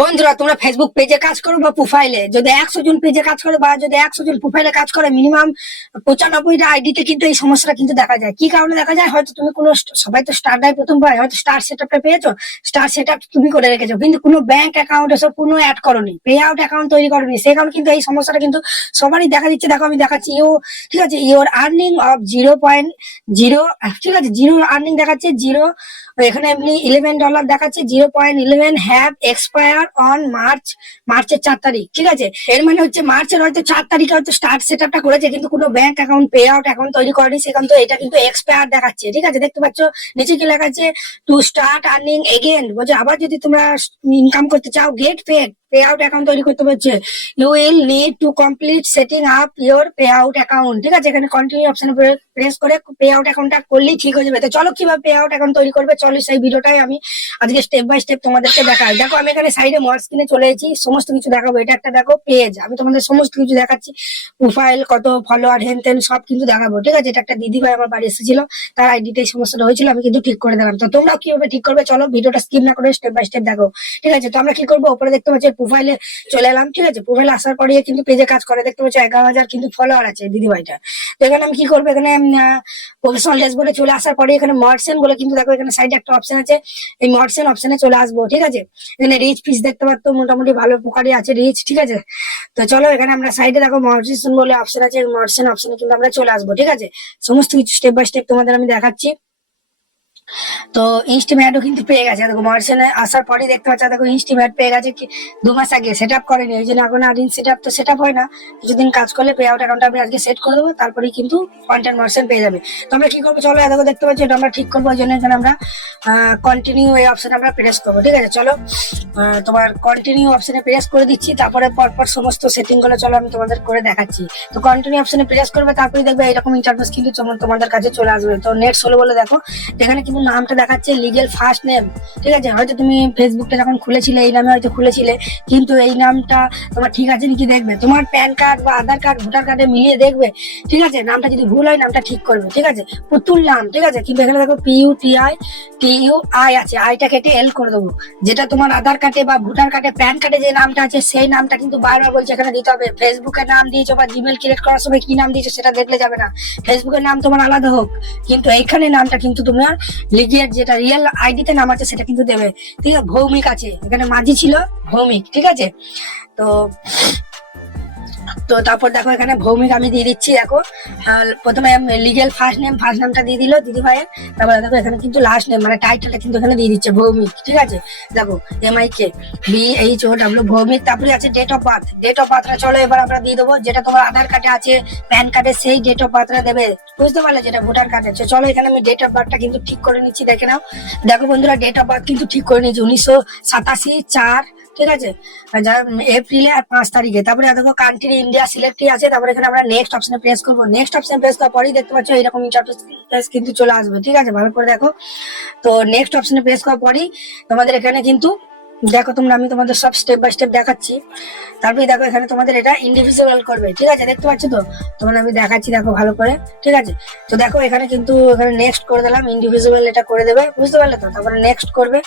বন্ধুরা, তোমরা ফেসবুক পেজে কাজ করো বা প্রোফাইলে, যদি 100 জন পেজে কাজ করে বা যদি 100 জন প্রোফাইলে কাজ করে, মিনিমাম 95টা আইডিতে কিন্তু এই সমস্যাটা কিন্তু দেখা যায়। কি কারণে দেখা যায়? হয়তো তুমি কোনো সবাই তো স্টার দেয় প্রথম পায়, হয়তো স্টার সেটআপটা পেয়েছো, স্টার সেটআপ তুমি করে রেখেছো, কিন্তু কোনো ব্যাংক অ্যাকাউন্ট এসব কোনো অ্যাড করোনি, পে আউট অ্যাকাউন্ট তৈরি করোনি। সেই কারণে কিন্তু এই সমস্যাটা কিন্তু সবারই দেখা দিচ্ছে। দেখো আমি দেখাচ্ছি, ঠিক আছে, ইওর আর্নিং অফ 0.0, ঠিক আছে, জিরো আর্নিং দেখাচ্ছে, জিরো। এখানে এমনি $11 দেখাচ্ছে, 0.11 হ্যাভ এক্সপায়ার অন মার্চের 4 তারিখ। ঠিক আছে, এর মানে হচ্ছে মার্চের হয়তো 4 তারিখে হয়তো স্টার্ট সেটআপটা করেছে, কিন্তু কোনো bank account pay out account তৈরি করেনি। সেখান তো এটা কিন্তু এক্সপায়ার দেখাচ্ছে। ঠিক আছে, দেখতে পাচ্ছ নিচে কি লেখা আছে? টু স্টার্ট আর্নিং এগেন, বলছে আবার যদি তোমরা ইনকাম করতে চাও, get paid pay out account তৈরি করতে পারছে, you will need to complete setting up your pay out account. ঠিক আছে, এখানে কন্টিনিউ অপশনে প্রেস করে পে আউট অ্যাকাউন্টটা করলেই ঠিক হয়ে যাবে। তো চলো কিভাবে পে আউট অ্যাকাউন্ট তৈরি করবে, চলো সেই ভিডিওটাই আমি আজকে স্টেপ বাই স্টেপ তোমাদেরকে দেখাই। দেখো আমি এখানে সাইডে মোর স্ক্রিনে চলে এসেছি, সমস্ত কিছু দেখাবো। এটা একটা দেখো পেজ, আমি তোমাদের সমস্ত কিছু দেখাচ্ছি, প্রোফাইল, কত ফলোয়ার, হেন তেন সব কিন্তু দেখাবো। ঠিক আছে, এটা একটা দিদি ভাই আমার বাড়ি এসেছিল, তার আইডিতে এই সমস্যাটা হয়েছিল, আমি কিন্তু ঠিক করে দিলাম। তো তোমরা কিভাবে ঠিক করবে, চলো ভিডিওটা স্কিপ না করে স্টেপ বাই স্টেপ দেখো। ঠিক আছে, তো আমরা কি করবো, উপরে দেখতে পাচ্ছি প্রোফাইলে চলে এলাম। ঠিক আছে, প্রোফাইলে আসার পরে কিন্তু পেজে কাজ করে, দেখতে পাচ্ছি 11,000 কিন্তু ফলোয়ার আছে দিদি ভাইটা। তো এখানে আমি কি করবো, এখানে প্রফেশনাল ড্যাশবোর্ডে চলে আসার পরে এখানে মার্চেন্ট বলে কিন্তু দেখো এখানে সাইডে একটা অপশন আছে, এই মার্চেন্ট অপশনে চলে আসবো। ঠিক আছে, এখানে রিচ ফিস দেখতে পাচ্ছ, মোটামুটি ভালো প্রকারই আছে রিচ। ঠিক আছে, তো চলো এখানে আমরা সাইডে দেখো মার্চেন্ট বলে অপশন আছে, মার্চেন্ট অপশনে কিন্তু আমরা চলে আসবো। ঠিক আছে, সমস্ত কিছু স্টেপ বাই স্টেপ তোমাদের আমি দেখাচ্ছি। তো ইনস্টিমেটও কিন্তু পেয়ে গেছে, দেখো মার্চেন্টে আসার পরেই দেখতে পাচ্ছ, দেখো ইনস্টিমেট পেয়ে গেছে কি 2 মাস আগে। সেট আপ করেনি, ওই জন্য এখন আর সেট আপ তো সেট আপ হয় না, কিছুদিন কাজ করলে পে আউট অ্যাকাউন্ট আমি আজকে সেট করে দেবো, তারপরেই কিন্তু কন্টেন্ট মার্চেন্ট পেয়ে যাবে। তো আমরা কি করবো, চলো দেখো দেখতে পাচ্ছি এটা আমরা ঠিক করবো, ওই জন্য এখানে আমরা কন্টিনিউ এই অপশনে আমরা প্রেস করবো। ঠিক আছে, চলো তোমার কন্টিনিউ অপশনে প্রেস করে দিচ্ছি, তারপরে পরপর সমস্ত সেটিং গুলো চলো আমি তোমাদের করে দেখাচ্ছি। তো কন্টিনিউ অপশনে প্রেস করবে, তারপরে দেখবে এরকম ইন্টারফেস কিন্তু তোমাদের কাছে চলে আসবে। তো নেক্সট হলো বলে দেখো এখানে কিন্তু নামটা দেখাচ্ছে লিগেল ফার্স্ট নেম। ঠিক আছে, হয়তো তুমি ফেসবুকটা যখন খুলেছিলে এই নামে হয়তো খুলেছিলে, কিন্তু এই নামটা তোমার ঠিক আছে নাকি দেখবে, তোমার প্যান কার্ড বা আধার কার্ড ভোটার কার্ডে মিলিয়ে দেখবে। ঠিক আছে, নামটা যদি ভুল হয় নামটা ঠিক করবে। ঠিক আছে, পুতুল নাম। ঠিক আছে, কিন্তু এখানে দেখো PUTI আছে, আইটা কেটে এল করে দেবো। যেটা তোমার আধার কার্ডে বা ভোটার কার্ডে প্যান কার্ডে যে নামটা আছে সেই নামটা কিন্তু বারবার বলছে এখানে দিতে হবে। ফেসবুকের নাম দিয়েছো বা জিমেল ক্রিয়েট করার সময় কি নাম দিয়েছো সেটা দেখলে যাবে না, ফেসবুকের নাম তোমার আলাদা হোক, কিন্তু এইখানে নামটা কিন্তু তোমার লিগের যেটা রিয়েল আইডিতে নাম আছে সেটা কিন্তু দেবে। ঠিক আছে, ভৌমিক আছে, এখানে মাঝি ছিল ভৌমিক। ঠিক আছে, তো তো তারপর দেখো এখানে ভৌমিক আমি দিয়ে দিচ্ছি। দেখো প্রথমে লিগেল ফার্স্ট নেমটা দিয়ে দিল দিদি ভাইয়ের, তারপরে দেখো এখানে কিন্তু লাস্ট নেম মানে টাইটেলটা কিন্তু এখানে দিয়ে দিচ্ছে ভৌমিক। ঠিক আছে, দেখো MIKBHOW ভৌমিক। তারপরে আছে ডেট অফ বার্থ, চলো এবার আমরা দিয়ে দেবো যেটা তোমার আধার কার্ডে আছে প্যান কার্ডে সেই ডেট অফ বার্থটা দেবে, বুঝতে পারলে, যেটা ভোটার কার্ডে। চলো এখানে আমি ডেট অফ বার্থটা কিন্তু ঠিক করে নিচ্ছি, দেখে নাও। দেখো বন্ধুরা, ডেট অফ বার্থ কিন্তু ঠিক করে নিচ্ছি 1987 4। ঠিক আছে, এপ্রিলে আর 5 তারিখে। তারপরে দেখো কান্ট্রি ইন্ডিয়া সিলেক্টই আছে, তারপরে এখানে আমরা নেক্সট অপশনে প্রেস করবো। নেক্সট অপশনে প্রেস করার পরেই দেখতে পাচ্ছ এরকম ইন্টারফেস কিন্তু চলে আসবে। ঠিক আছে, ভালো করে দেখো। তো নেক্সট অপশনে প্রেস করার পরেই তোমাদের এখানে কিন্তু দেখো আমি তোমাদের সব স্টেপ বাই স্টেপ দেখাচ্ছি। তারপরে দেখো এখানে তোমাদের এটা ইন্ডিভিজুয়াল করবে। ঠিক আছে, দেখতে পাচ্ছ তো, তোমার আমি দেখাচ্ছি, দেখো ভালো করে। ঠিক আছে, তো দেখো এখানে কিন্তু এখানে নেক্সট করে দিলাম, ইন্ডিভিজুয়াল এটা করে দেবে, বুঝতে পারলে তো। তারপরে নেক্সট করবে,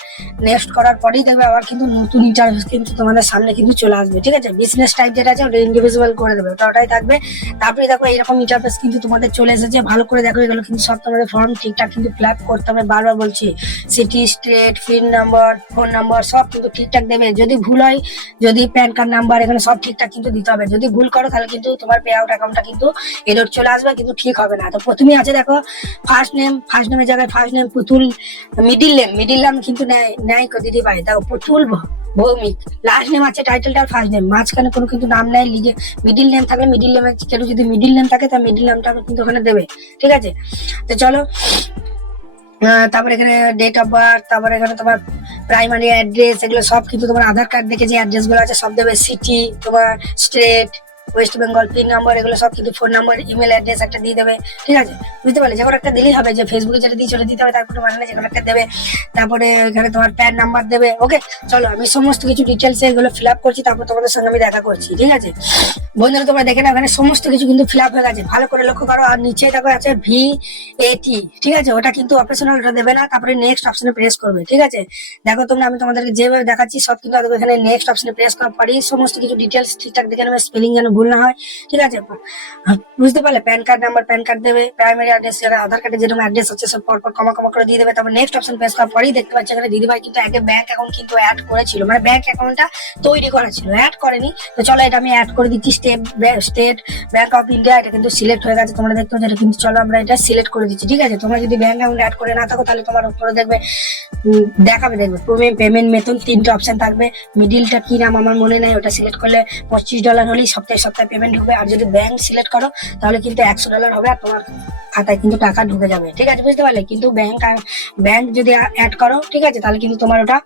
নেক্সট করার পরেই দেখবে আবার কিন্তু নতুন ইন্টারফেস কিন্তু তোমাদের সামনে কিন্তু চলে আসবে। ঠিক আছে, বিজনেস টাইপ যেটা আছে ওটা ইন্ডিভিজুয়াল করে দেবে, ওটাই থাকবে। তারপরে দেখো এইরকম ইন্টারফেস কিন্তু তোমাদের চলে এসেছে, ভালো করে দেখো। এগুলো কিন্তু সব তোমাদের ফর্ম ঠিকঠাক কিন্তু ফিল আপ করতে হবে, বারবার বলছি। City, state, pin number, phone number সব কিন্তু ঠিকঠাক দেবে। যদি ভুল হয়, যদি প্যান কার্ড নাম্বার এখানে সব ঠিকঠাক কিন্তু দিতে হবে। যদি ভুল করো তাহলে কিন্তু তোমার পে আউট অ্যাকাউন্টটা কিন্তু এরর চলে আসবে, কিন্তু ঠিক হবে না। তো প্রথমেই আছে দেখো ফার্স্ট নেমের জায়গায় ফার্স্ট নেম পুতুল, মিডিল নেম কিন্তু নেয় দিদি ভাই, দেখো পুতুল ভৌমিক। লাস্ট নেম আছে টাইটেলটা ফার্স্ট নেম, মাঝখানে কোনো কিন্তু নাম নেই। লিগে মিডিল নেম থাকলে মিডিল নেমে কেউ যদি মিডিল নেম থাকে তার মিডিল নেমটা কিন্তু ওখানে দেবে। ঠিক আছে, তো চলো তারপরে এখানে ডেট অফ বার্থ, তারপরে এখানে তোমার প্রাইমারি অ্যাড্রেস, এগুলো সব কিন্তু তোমার আধার কার্ড দেখে যে অ্যাড্রেস গুলো আছে সব দেবে। সিটি, তোমার state, West Bengal pin number এগুলো সব কিন্তু ফোন নাম্বার ইমেল অ্যাড্রেস একটা দিয়ে দেবে, ঠিক আছে, বুঝতে পারলে, যেমন একটা দিলেই হবে, যে ফেসবুকে যেটা দিয়ে চলে দিতে হবে তারপরে মানে না, যেখানে একটা দেবে, তারপরে এখানে তোমার প্যান নাম্বার দেবে। ওকে, চলো আমি সমস্ত কিছু ডিটেলস এগুলো ফিল আপ করছি, তারপর তোমাদের সঙ্গে আমি দেখা করছি, ঠিক আছে বন্ধুরা। তোমরা দেখে নাও এখানে সমস্ত কিছু কিন্তু ফিল আপ হয়ে গেছে, ভালো করে লক্ষ্য করো। আর নিচে দেখো আছে VAT, ঠিক আছে, ওটা কিন্তু অপারেশনাল, ওটা দেবে না। তারপরে নেক্সট অপশনে প্রেস করবে, ঠিক আছে। দেখো তোমরা, আমি তোমাদেরকে যেভাবে দেখাচ্ছি সব কিন্তু এখানে নেক্সট অপশনে প্রেস করার পরই সমস্ত কিছু ডিটেলস ঠিকঠাক দেখে নেবে, স্পেলিং যেন ভুল না হয়, ঠিক আছে, বুঝতে পারলে। Pan card number pan card দেবে, প্রাইমারি অ্যাড্রেস, আধার কার্ডে যেরকম অ্যাড্রেস আছে সব পরপর কমা কমা করে দিয়ে দেবে। তারপর নেক্সট অপশন প্রেস করার পরেই দেখতে পাচ্ছি এখানে দিদিভাই কিন্তু আগে ব্যাংক অ্যাকাউন্ট কিন্তু অ্যাড করেছিল, মানে ব্যাংক অ্যাকাউন্টটা তৈরি করা ছিল, অ্যাড করেনি। তো চলো এটা আমি অ্যাড করে দিচ্ছি, স্টেট ব্যাংক অফ ইন্ডিয়া, এটা কিন্তু সিলেক্ট হয়ে গেছে, তোমরা দেখতে পাচ্ছ, এটা কিন্তু চলো আমরা এটা সিলেক্ট করে দিচ্ছি, ঠিক আছে। তোমরা যদি ব্যাংক অ্যাকাউন্ট অ্যাড করে না থাকো তাহলে তোমার উপরে দেখবে দেখবে পেমেন্ট মেথড 3টে অপশন থাকবে। মিডিলটা কি নাম আমার মনে নাই, ওটা সিলেক্ট করলে $25 হলেই সপ্তাহে সপ্তাহে পেমেন্ট ঢুকবে। আর যদি ব্যাংক সিলেক্ট করো তাহলে কিন্তু $100 হবে, আর তোমার খাতায় কিন্তু টাকা ঢুকে যাবে, ঠিক আছে, বুঝতে পারলে। কিন্তু ব্যাংক যদি অ্যাড করো, ঠিক আছে, তাহলে কিন্তু তোমার ওটা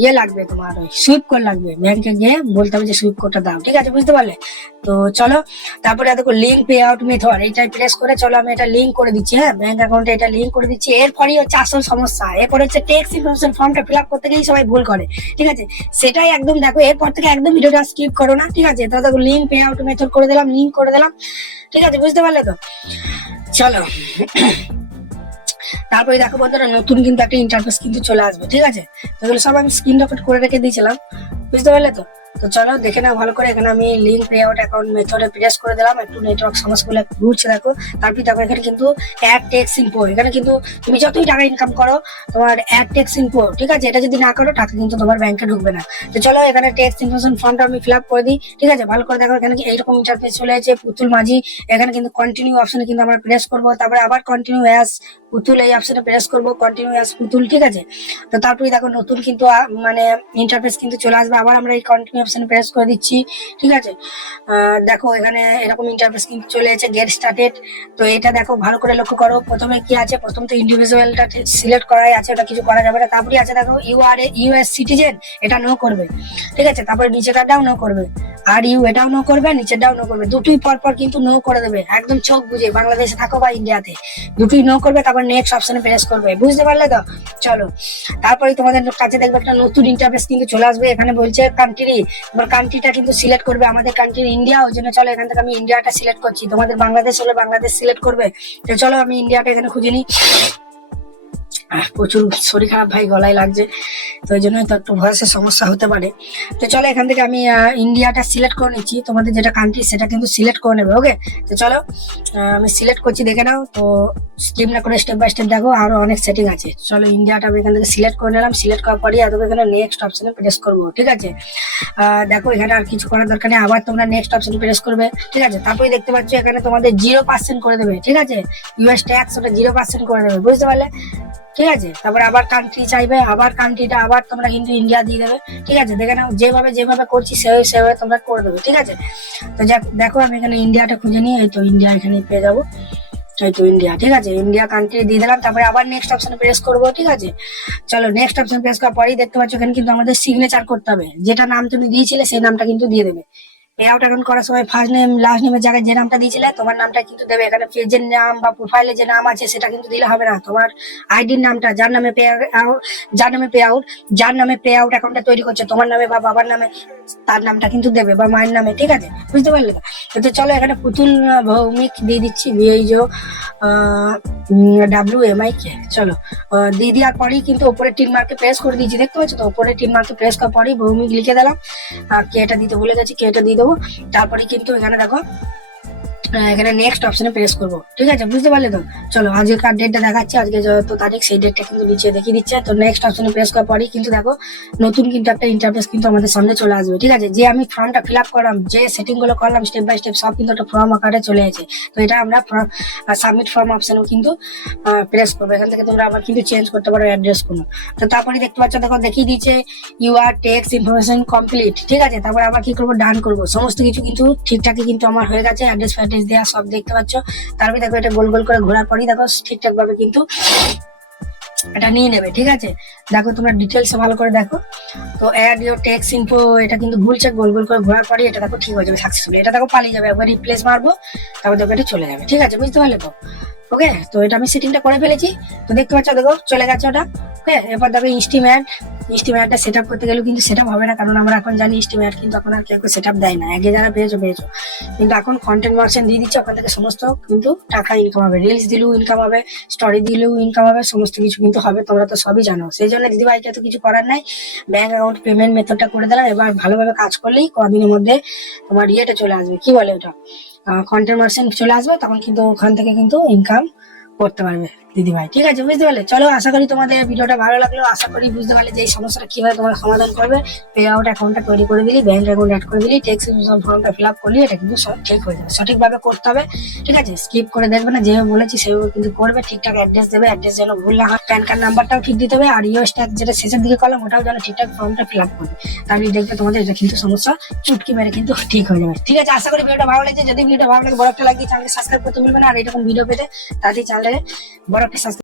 ইয়ে লাগবে, তোমার সুইপ কোড লাগবে, ব্যাংকে গিয়ে বলতে হবে যে সুইপ কোডটা দাও, ঠিক আছে, বুঝতে পারলে। তো চলো, তারপরে দেখো লিঙ্ক পে আউট মেথড, এইটাই প্রেস করে চলো আমি এটা লিঙ্ক করে দিচ্ছি, হ্যাঁ, ব্যাংক অ্যাকাউন্টে এটা লিঙ্ক করে দিচ্ছি। এরপরই হচ্ছে আসল সমস্যা, এরপর হচ্ছে ট্যাক্স ইনফরমেশন ফর্মটা ফিল আপ করতে গিয়েই সবাই ভুল করে, ঠিক আছে, সেটাই একদম দেখো, এরপর থেকে একদম ভিডিওটা স্কিপ করো না, ঠিক আছে। তো দেখো লিঙ্ক পে আউট মেথড করে দিলাম, লিঙ্ক করে দিলাম, ঠিক আছে, বুঝতে পারলে তো। চলো তারপরে দেখো বন্ধুরা, নতুন কিন্তু একটা ইন্টারফেস কিন্তু চলে আসবে, ঠিক আছে। তো এগুলো সব আমি স্ক্রিন রেকর্ড করে রেখে দিয়েছিলাম, বুঝতে পারলে তো। তো চলো দেখে নাও ভালো করে, এখানে আমি লিঙ্ক পে আউট অ্যাকাউন্ট মেথডে প্রেস করে দিলাম, একটু নেটওয়ার্ক সমস্যাগুলো ঘুরছে দেখো। তারপরে দেখো এখানে কিন্তু অ্যাড ট্যাক্স ইনফো, এখানে কিন্তু তুমি যতই টাকা ইনকাম করো তোমার অ্যাড ট্যাক্স ইনফো, ঠিক আছে, এটা যদি না করো টাকা কিন্তু তোমার ব্যাংকে ঢুকবে না। তো চলো এখানে ট্যাক্স ইনফরমেশন ফর্মটা আমি ফিল আপ করে দিই, ঠিক আছে, ভালো করে দেখো। এখানে এইরকম ইন্টারফেস চলে আছে, পুতুল মাঝি, এখানে কিন্তু কন্টিনিউ অপশনে কিন্তু আমরা প্রেস করবো, তারপরে আবার কন্টিনিউ অ্যাজ পুতুল এই অপশনে প্রেস করবো, কন্টিনিউ অ্যাজ পুতুল, ঠিক আছে। তো তারপরে দেখো নতুন কিন্তু মানে ইন্টারফেস কিন্তু চলে আসবে, আবার আমরা এই কন্টিনিউ অপশনে প্রেস করে দিচ্ছি, ঠিক আছে। দেখো এখানে এরকম ইন্টারফেস কিন্তু চলে এসেছে, গেট স্টার্টেড। তো এটা দেখো ভালো করে লক্ষ্য করো, প্রথমে কি আছে, প্রথম তো ইন্ডিভিজুয়ালটা সিলেক্ট করাই আছে, ওটা কিছু করা যাবে না। তারপরে আছে দেখো US সিটিজেন, এটা নো করবে, ঠিক আছে। তারপরে নিচেরটাও নো করবে, আর এটাও নো করবে, নিচেরটাও নো করবে, দুটোই পরপর কিন্তু নো করে দেবে, একদম চোখ বুঝে, বাংলাদেশে থাকো বা ইন্ডিয়াতে, দুটোই নো করবে। তারপর নেক্সট অপশনে প্রেস করবে, বুঝতে পারলে তো। চলো তারপরে তোমাদের কাছে দেখবে একটা নতুন ইন্টারফেস কিন্তু চলে আসবে, এখানে বলছে কান্ট্রি, তোমার কান্ট্রিটা কিন্তু সিলেক্ট করবে, আমাদের কান্ট্রি ইন্ডিয়া, ওই জন্য চলো এখান থেকে আমি ইন্ডিয়াটা সিলেক্ট করছি, তোমাদের বাংলাদেশ হলে বাংলাদেশ সিলেক্ট করবে। তো চলো আমি ইন্ডিয়াটা এখানে খুঁজে নিই, প্রচুর শরীর খারাপ ভাই, গলায় লাগছে, তো ওই জন্য তো একটু ভয়েসের সমস্যা হতে পারে। তো চলো এখান থেকে আমি ইন্ডিয়াটা সিলেক্ট করে নিচ্ছি, তোমাদের যেটা কান্ট্রি সেটা কিন্তু সিলেক্ট করে নেবে, ওকে। তো চলো আমি সিলেক্ট করছি, দেখে নাও। তো স্কিপ না করে স্টেপ বাই স্টেপ দেখো, আরো অনেক সেটিং আছে। চলো ইন্ডিয়াটা আমি এখান থেকে সিলেক্ট করে নিলাম, সিলেক্ট করার পরে এখানে নেক্সট অপশনে প্রেস করবো, ঠিক আছে। দেখো এখানে আর কিছু করার দরকার নেই, আবার তোমরা নেক্সট অপশনে প্রেস করবে, ঠিক আছে। তারপরে দেখতে পাচ্ছ এখানে তোমাদের 0% করে দেবে, ঠিক আছে, US ট্যাক্স ওটা 0% করে দেবে, বুঝতে পারলে, ঠিক আছে। তারপরে আবার কান্ট্রি চাইবে, আবার কান্ট্রিটা আবার তোমরা কিন্তু ইন্ডিয়া দিয়ে দেবে, ঠিক আছে। দেখে নাও যেভাবে করছি সেভাবে তোমরা করে দেবে, ঠিক আছে। তো দেখো আমি এখানে ইন্ডিয়াটা খুঁজে নিই, এই তো ইন্ডিয়া এখানে পেয়ে যাবো, এই তো ইন্ডিয়া, ঠিক আছে, ইন্ডিয়া কান্ট্রি দিয়ে দিলাম। তারপরে আবার নেক্সট অপশনে প্রেস করবো, ঠিক আছে। চলো নেক্সট অপশন প্রেস করার পরেই দেখতে পাচ্ছ এখানে কিন্তু আমাদের সিগনেচার করতে হবে, যেটা নাম তুমি দিয়েছিলে সেই নামটা কিন্তু দিয়ে দেবে। পে আউট অ্যাকাউন্ট করার সময় ফার্স্ট নেম লাস্ট নেমের জায়গায় যে নামটা দিয়েছিলে তোমার নামটা কিন্তু দেবে, এখানে পেজের নাম বা প্রোফাইলে যে নাম আছে সেটা কিন্তু দিলে হবে না, তোমার আইডির নামটা, যার নামে পে আউট অ্যাকাউন্টটা তৈরি করছে তোমার নামে বা বাবার নামে, তার নামটা কিন্তু দেবে, বা মায়ের নামে, ঠিক আছে, বুঝতে পারলে। তো চলো এখানে পুতুল ভৌমিক দিয়ে দিচ্ছি, WMIK, চলো দিয়ে দেওয়ার পরেই কিন্তু উপরে টিক মার্কে প্রেস করে দিয়েছি, দেখতে পাচ্ছ তো, উপরে টিক মার্কে প্রেস করার পরেই ভৌমিক লিখে দিলাম, কে এটা দিতে ভুলে গেছি, কে এটা দিয়ে দেবো। তারপরে কিন্তু এখানে দেখো এখানে নেক্সট অপশনে প্রেস করবো, ঠিক আছে, বুঝতে পারলে তো। চলো আজকের ডেটটা দেখাচ্ছে, আজকে যত তারিখ সেই ডেটটা কিন্তু নিচে দেখিয়ে দিচ্ছে। তো নেক্সট অপশনে প্রেস করার পরেই কিন্তু দেখো নতুন কিন্তু একটা ইন্টারফেস কিন্তু আমাদের সামনে চলে আসবে, ঠিক আছে। যে আমি ফর্মটা ফিল আপ করলাম, যে সেটিং গুলো করলাম স্টেপ বাই স্টেপ, সব কিন্তু একটা ফর্ম আকারে চলে আছে। তো এটা আমরা সাবমিট ফর্ম অপশনেও কিন্তু প্রেস করবো, এখান থেকে তোমরা আবার কিন্তু চেঞ্জ করতে পারো অ্যাড্রেস কোনো। তো তারপরে দেখতে পাচ্ছ দেখো দেখিয়ে দিচ্ছে ইউআর ট্যাক্স ইনফরমেশন কমপ্লিট, ঠিক আছে। তারপরে আবার কি করবো, ডান করবো, সমস্ত কিছু কিন্তু ঠিকঠাকই কিন্তু আমার হয়ে গেছে, অ্যাড্রেস ফ্যাড্রেস দেওয়া সব দেখতে পাচ্ছ। তারপরে দেখো এটা গোল গোল করে ঘোরার পরই দেখো ঠিকঠাক ভাবে কিন্তু এটা নিয়ে নেবে, ঠিক আছে। দেখো তোমরা ডিটেলস ভালো করে দেখো। তো অ্যাড ইউর টেক্সট ইনফো এটা কিন্তু ঘুরছে, গোল গোল করে ঘোরার পরে এটা দেখো ঠিক হয়ে যাবে সাকসেসফুল। এটা দেখো পালিয়ে যাবে, একবার রিপ্লেস মারবো, তারপর দেখো এটা চলে যাবে, ঠিক আছে, বুঝতে পারলে তো? ওকে, তো এটা আমি সেটিংটা করে ফেলেছি। তো দেখতে পাচ্ছ, দেখো চলে গেছে ওটা। ওকে, এরপর দেখো ইনস্টিমেটটা সেট আপ করতে গেলেও কিন্তু সেট আপ হবে না, কারণ আমরা এখন জানি ইনস্টিমেট কিন্তু এখন আর কেউ সেট আপ দেয় না। আগে যারা পেয়েছো কিন্তু এখন কন্টেন্ট মার্কেশন দিয়ে দিচ্ছে, ওখান থেকে সমস্ত কিন্তু টাকা ইনকাম হবে, রিলস দিলেও ইনকাম হবে, স্টোরি দিলেও ইনকাম হবে, সমস্ত কিছু কিন্তু হবে, তোমরা তো সবই জানো। সেই জন্য দিদিভাইকে তো কিছু করার নাই, ব্যাংক অ্যাকাউন্ট পেমেন্ট মেথডটা করে দিলাম। এবার ভালোভাবে কাজ করলেই কদিনের মধ্যে তোমার ইয়েটা চলে আসবে, কি বলে ওটা, কন্টেন্ট মার্কেশন চলে আসবে, তখন কিন্তু ওখান থেকে কিন্তু ইনকাম করতে পারবে দিদিভাই, ঠিক আছে, বুঝতে পারলে? চলো, আশা করি তোমাদের ভিডিওটা ভালো লাগলো, আশা করি বুঝতে পারলে যে এই সমস্যাটা কিভাবে তোমরা সমাধান করবে। পে আউট অ্যাকাউন্টটা তৈরি করে দিলি, ব্যাংক অ্যাকাউন্ট অ্যাড করে দিলি, ট্যাক্স রিটার্ন ফর্মটা ফিল আপ করলি, এটা কিন্তু সব ঠিক হয়ে যাবে। সঠিকভাবে করতে হবে, ঠিক আছে, স্কিপ করে দেখবে না, যেভাবে বলেছি সেভাবে কিন্তু করবে। ঠিকঠাক অ্যাড্রেস দেবে, অ্যাড্রেস যেন ভুল না হয়, প্যান কার্ড নাম্বারটাও ঠিক দিতে হবে, আর ইউএস ট্যাক্স যেটা শেষের দিকে কলাম ওটাও যেন ঠিকঠাক ফর্মটা ফিল আপ করবে। তাহলে দেখবে তোমাদের এটা কিন্তু সমস্যা চুটকি মেরে কিন্তু ঠিক হয়ে যাবে, ঠিক আছে। আশা করি ভিডিওটা ভালো লেগেছে। যদি ভিডিওটা ভালো লাগে, বড় একটা লাইক দিয়ে চ্যানেলকে সাবস্ক্রাইব করতে ভুলবে না, আর এরকম ভিডিও পেতে তাড়াতাড়ি চ্যানেলে বড় একটা